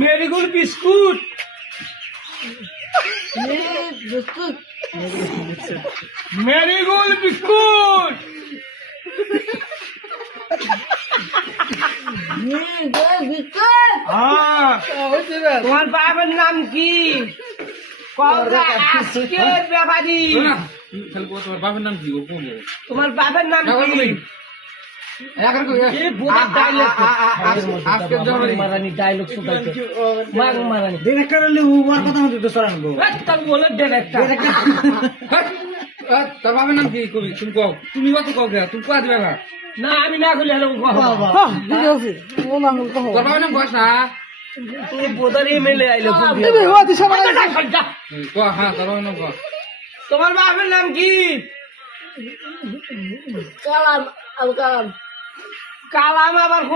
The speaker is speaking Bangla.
মেরিগোল্ড বিস্কুট মেরিগোল্ড বিস্কুট তোমার বাবার নাম কি? আজকের ব্যাপারী তোমার বাবার নাম কি? তোমার বাবার নাম কি? ডায়লগ মারানি ডিরেক্টর হলে ওর কথা মতো তো সরানো বলে ডিরেক্টর তোর বাবার নাম কি? কবি তুমি কও, তুমি কত কও গে? তুমি কোয়া দিবে না? না আমি না করলে তোর বাবার নাম কস না? তুমি বোধার এমএলএ আইলো কোয়া, হ্যাঁ তোর বাবার নাম কও। তোমার বাবার নাম কি? কালাম আবার কোন